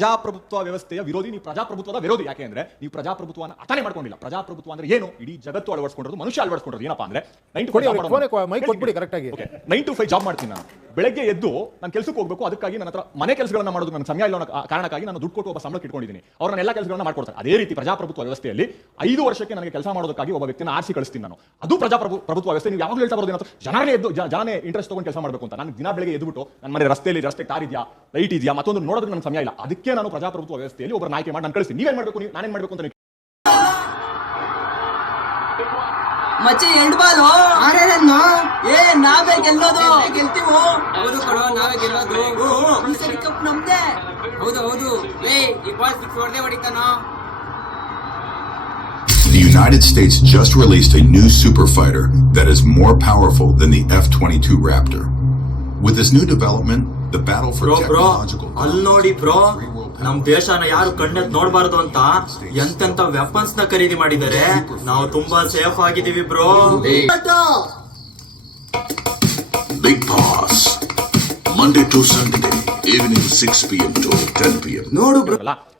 ಪ್ರಜಾಪ್ರಭುತ್ವ ವ್ಯವಸ್ಥೆಯ ವಿರೋಧಿ, ನೀವು ಪ್ರಜಾಪ್ರಭುತ್ವದ ವಿರೋಧಿ. ಯಾಕೆ ಅಂದ್ರೆ ನೀವು ಪ್ರಜಾಪ್ರಭುತ್ವನ ಅರ್ಥನೇ ಮಾಡ್ಕೊಂಡಿಲ್ಲ. ಪ್ರಜಾಪ್ರಭುತ್ವ ಅಂದ್ರೆ ಏನು, ಇಡೀ ಜಗತ್ತು ಅಳವಡಿಸಿಕೊಂಡಿರೋದು, ಮನುಷ್ಯ ಅಳವಡಿಸಿಕೊಂಡಿರೋದು ಏನಪ್ಪಾ ಅಂದ್ರೆ 9 to 5 ಜಾಬ್ ಮಾಡ್ತೀನಿ ನಾನು. ಬೆಳಗ್ಗೆ ಎದ್ದು ನಾನು ಕೆಲಸಕ್ಕೆ ಹೋಗಬೇಕು, ಅದಕ್ಕಾಗಿ ನನ್ನ ಹತ್ರ ಮನೆ ಕೆಲಸಗಳನ್ನ ಮಾಡೋದು ನನ್ನ ಸಮಯ ಇಲ್ಲ ಅನ್ನೋ ಕಾರಣಕ್ಕಾಗಿ ನಾನು ದುಡ್ಡು ಕೊಟ್ಟು ಒಬ್ಬ ಸಂಬಳಕ್ಕೆ ಇಟ್ಕೊಂಡಿದ್ದೀನಿ. ಅವ್ರು ನನ್ನ ಎಲ್ಲ ಕೆಲಸಗಳನ್ನ ಮಾಡ್ಕೊಡ್ತಾರೆ. ಅದೇ ರೀತಿ ಪ್ರಜಾಪ್ರಭುತ್ವ ವ್ಯವಸ್ಥೆಯಲ್ಲಿ 5 ವರ್ಷಕ್ಕೆ ನನಗೆ ಕೆಲಸ ಮಾಡೋದಕ್ಕಾಗಿ ಒಬ್ಬ ವ್ಯಕ್ತಿನ ಆರಿಸಿ ಕಳಿಸ್ತೀನಿ ನಾನು. ಅದು ಪ್ರಜಾಪ್ರಭುತ್ವ ವ್ಯವಸ್ಥೆ. ನೀವು ಯಾವಾಗಲೂ ಹೇಳ್ತಾ ಬರೋದು ಏನಂತ, ಜನನೇ ಇಂಟ್ರೆಸ್ಟ್ ತಗೊಂಡು ಕೆಲಸ ಮಾಡಬೇಕು ಅಂತ. ನಾನು ದಿನ ಬೆಳಗ್ಗೆ ಎದ್ಬಿಟ್ಟು ನನ್ನ ಮನೆ ರಸ್ತೆ ಟಾರ್ ಇದೆಯಾ, ಲೈಟ್ ಇದೆಯಾ, ಮತ್ತೊಂದು ನೋಡೋದಕ್ಕೆ ನನ್ನ ಸಮಯ ಇಲ್ಲ. ಅದಕ್ಕೆ ನಾನು ಪ್ರಜಾಪ್ರಭುತ್ವ ವ್ಯವಸ್ಥೆಯಲ್ಲಿ ಒಬ್ಬರ ಆಯ್ಕೆ ಮಾಡಿ ನಾನು ಕಳಿಸ್ತೀನಿ. ನೀವೇನ್ ಮಾಡಬೇಕು, ನಾನೇನ್ ಮಾಡಬೇಕು ಅಂತ ಮಚ್ಚೆ 2 ಬಾಲು ನಾವೇ ಗೆಲ್ಲೋದು, ಗೆಲ್ತೀವೋ. ಹೌದು ಕಣೋ, ನಾವೇ ಗೆಲ್ಲೋದು. ಈ ಸರಿ ಕಪ್ ನಮ್ದೇ. ಹೌದು ಈ ಬಾಲ್ ಸಿಕ್ಸ್ ಹೊಡೆದೇ ಹೊಡಿತಾನೋ. The United States just released a new super fighter that is more powerful than the F-22 Raptor. With this new development, the battle for technological ಅಲ್ಲಿ ನೋಡಿ ಬ್ರೋ, ನಮ್ ದೇಶನ ಯಾರು ಕಣ್ಣೆತ್ ನೋಡ್ಬಾರ್ದು ಅಂತ ಎಂತೆಂತ ವೆಪನ್ಸ್ ನ ಖರೀದಿ ಮಾಡಿದ್ದಾರೆ. ನಾವು ತುಂಬಾ ಸೇಫ್ ಆಗಿದೀವಿ bro. Big Boss, Monday to Sunday, evening 6 p.m. to 10 p.m. ನೋಡು ಬ್ರೋ.